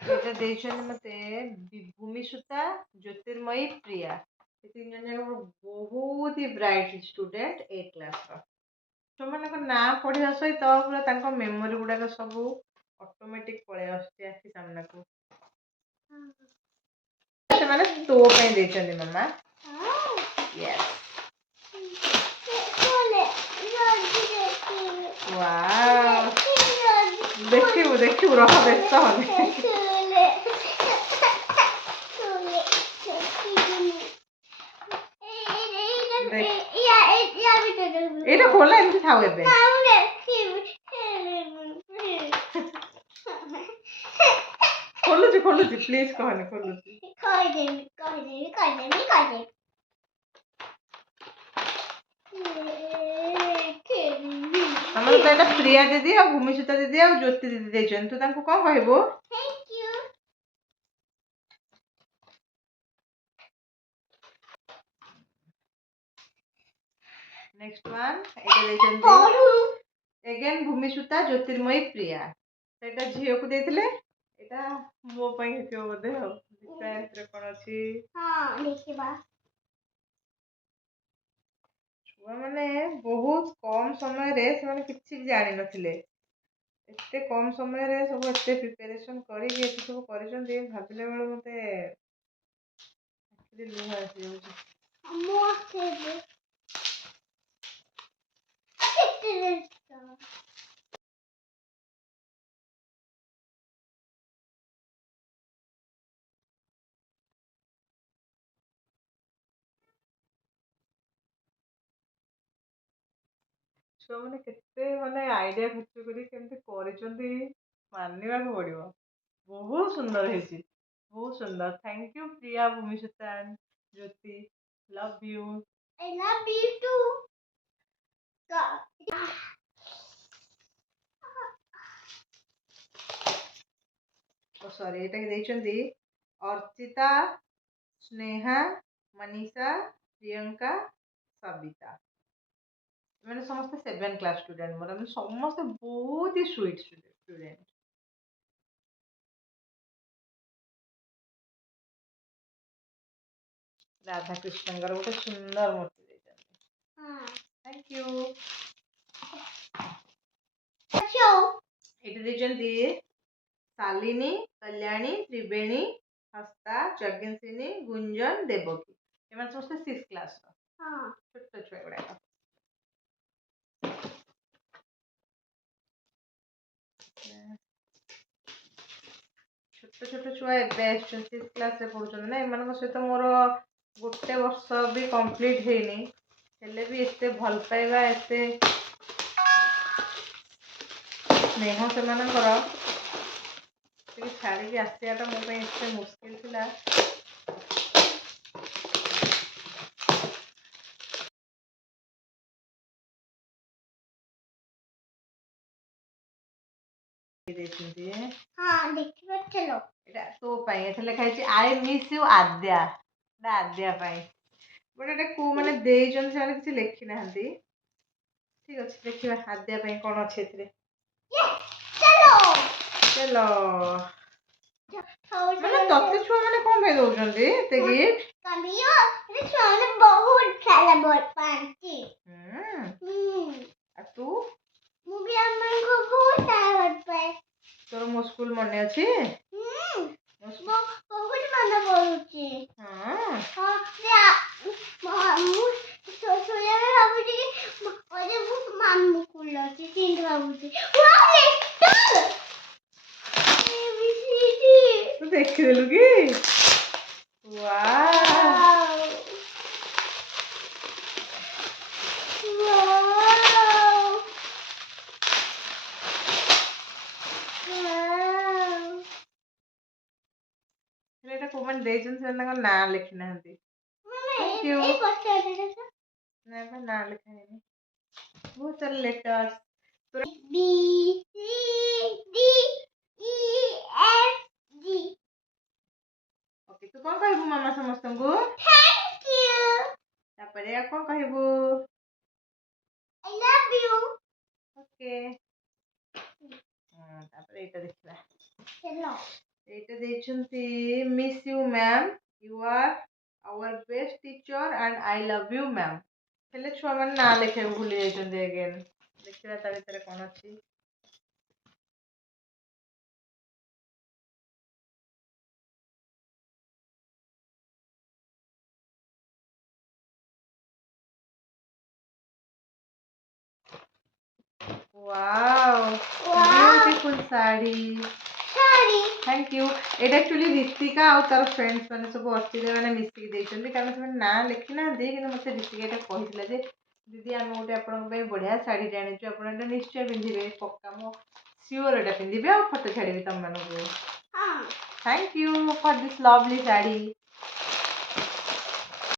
এটা ଦେଇଛନ୍ତି ମତେ ଭୂମି ସୂତା, ଜ୍ୟୋତିର୍ମୟୀ, ପ୍ରିୟା। ଏ ତିନି ଜଣ ଯାକ ବହୁତ ହି ବ୍ରାଇଟ୍ ଷ୍ଟୁଡେଣ୍ଟ 8th କ୍ଲାସର। ସେମାନଙ୍କ ନାଁ ପଢିବା ସହିତ ପୁରା ତାଙ୍କ ମେମୋରି ଗୁଡାକ ସବୁ ଅଟୋମେଟିକ ପଳେଇ ଆସୁଛି ଆଖି ସାମ୍ନାକୁ। ସେମାନେ ତୋ ପାଇଁ ଦେଇଛନ୍ତି ମାମା। ୟେସ୍। ୱାଓ। ଦେଖିବୁ ଦେଖିବୁ ରହ ବ୍ୟସ୍ତ ହନି। ଏଇଟା ଖୋଲା ଏମିତି ଥାଉ ଏବେ। ଖୋଲୁଛି ଖୋଲୁଛି ପ୍ଲିଜ କହନି ଖୋଲୁଛି। ଆମର ତ ଏଇଟା ପ୍ରିୟା ଦିଦି ଆଉ ଭୂମି ସୂତା ଦିଦି ଆଉ ଜ୍ୟୋତି ଦିଦି ଦେଇଛନ୍ତି। ତୁ ତାଙ୍କୁ କଣ କହିବୁ? नेक्स्ट वन एटा ଦେଇଛନ୍ତି अगेन भूमि सूता ज्योतिर्मयी प्रिया। सेटा झियो को देथिले एटा मो पई हेतियो बोधे हो। देखा एतरे कोन अछि। हां देखिबा। छुआ माने बहुत कम समय रे से माने किछि भी जानि नथिले। एते कम समय रे सब एते प्रिपरेशन करी के एते सब करिसंती भाबिले बेले मते एक्चुअली लुह आसी जाउछ। मो से छुआ मैंने केते माने आइडिया खर्च करी केमती करिसंती मानिबाक पड़िबो। बहुत सुंदर है, बहुत सुंदर। Thank you Priya, Bhumi Suta, Jyoti. Love you. I love you too. Oh sorry एटा के देइचंदी अर्चिता, स्नेहा, मनीषा, प्रियंका, सविता। मैंने समस्त 7 क्लास स्टूडेंट मोर समस्त बहुत ही स्वीट स्टूडेंट। राधा कृष्ण गोटे सुंदर मूर्ति देइचंदी। Thank you. ये देइचंदी शालिनी, कल्याणी, त्रिवेणी, हस्ता, यज्ञसिनी, गुंजन, देवकी। एमान समस्त 6 क्लास रो। हां छोट छुआ गुडा। छोट छोट छुआ एबे 6 क्लास रे पढुछन ना। एमान सहित मोर गोटे वर्ष भी कंप्लीट हेनी हेले भी एते भल पाइबा एते स्नेह सेमानकर छाड़ी आसाटा मो एते मुश्किल थिला। हाँ देखिबा चलो एटा तो पाई एथे लिखा है आई मिस यू आद्या। ना आद्या पाई बट एटा को माने देइजन से किछि लिखि नाहंती। ठीक अछि देखिबा आद्या पाई कोन अछि एथरे। चलो चलो माने तत्ते छुआ माने कोन भाई दोउचंदी ते गिफ्ट कमियो ए छुआ माने बहुत सारा बोल पांती। आ तू मु भी अम्मा को बहुत सारा बोल पाए। तोर मो स्कूल मने अछि। मो बहुत मन पडुची। हां हां मु सोया में भाबुची कि ओजे मु मामू स्कूल अछि तीन भाबुची। वाह लेटर एबीसीडी तू देख देलु की। वाह एटा कोमन देजन से ना लिखि नाहंती। Thank you. ए पछे ना ना लिखा है बहुत सारे letters B C D E F G. Okay तू कौन कहबू मामा समस्त को थैंक यू तापरे आ कौन कहबू आई लव यू। ओके तापरे एटा देखबा चलो এইটা ଦେଇଛନ୍ତି miss you ma'am, you are our best teacher and I love you ma'am. ହେଲେ ଛୁଆମାନେ ନାଁ ଲେଖିବାକୁ ଭୁଲି ଯାଇଛନ୍ତି ଏଗେନ୍। ଦେଖିବା ତା ଭିତରେ କ'ଣ ଅଛି। Wow beautiful sari thank you. Etah actually Ritika और तार फ्रेंड्स मैंने सब अस्थित मैंने मिसिक देइछन्ती कारण से ना लिखि ना दे कि मते ऋतिका एटा कहितला जे दीदी आम गोटे आपन पे बढ़िया साड़ी आनिछु आपन एटा निश्चय पिंधिबे पक्का मो श्योर एटा पिंधिबे और फोटो छाड़िबे तम मानको। Thank you for this lovely sari.